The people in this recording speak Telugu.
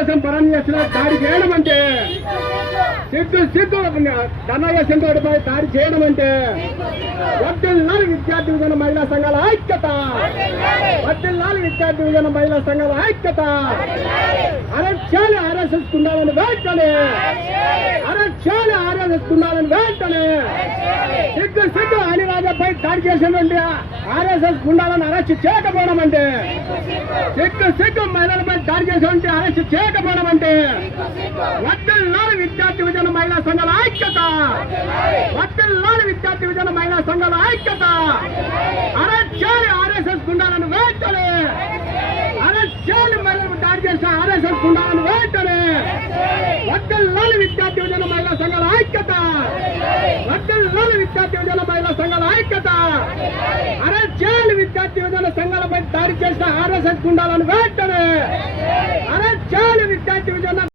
కోసం పరాన్ని చేస్తున్న దాడి చేయడం అంటే సిగ్గు ధర్నా చేసినపై దాడి చేయడం అంటే వర్ధిల్లాలి విద్యార్థి విజన మహిళా సంఘాల ఐక్యత, వర్ధిల్లాలి విద్యార్థి విజన మహిళా సంఘాల ఐక్యత. అరెస్టాలి ఆర్ఎస్ఎస్ గుండాలను వెంటనే, అరెస్టాలి ఆర్ఎస్ఎస్ గుండాలను వెంటనే. సిగ్గు అనిరాజపై దాడి చేసినటువంటి ఆర్ఎస్ఎస్ గుండాలను అరెస్ట్ చేయకపోవడం అంటే, సిగ్గు మహిళలపై దాడి చేసినటువంటి అరెస్ట్ చేయకపోవడం అంటే వర్ధిల్లాలి విద్యార్థి విజన మహిళా సంఘాల ఐక్యత, వర్ధిల్లాలి విద్యార్థి విజన మహిళా సంఘాల ఐక్యత. అరెస్టాలి ఆర్ఎస్ఎస్ గుండాలను వెంటనే, అరెస్టాలి మహిళలకు దాడి చేసిన ఆర్ఎస్ఎస్ గుండాలను వెంటనే. వర్ధిల్లాలి విద్యార్థి విజన మహిళా సంఘాల ఐక్యత, వర్ధిల్లాలి విద్యార్థి విజన మహిళా సంఘాల ఐక్యత. అరెస్టాలి విద్యార్థి విజన సంఘాలపై దాడి చేసిన ఆర్ఎస్ఎస్ గుండాలను వెంటనే, అరెస్టాలి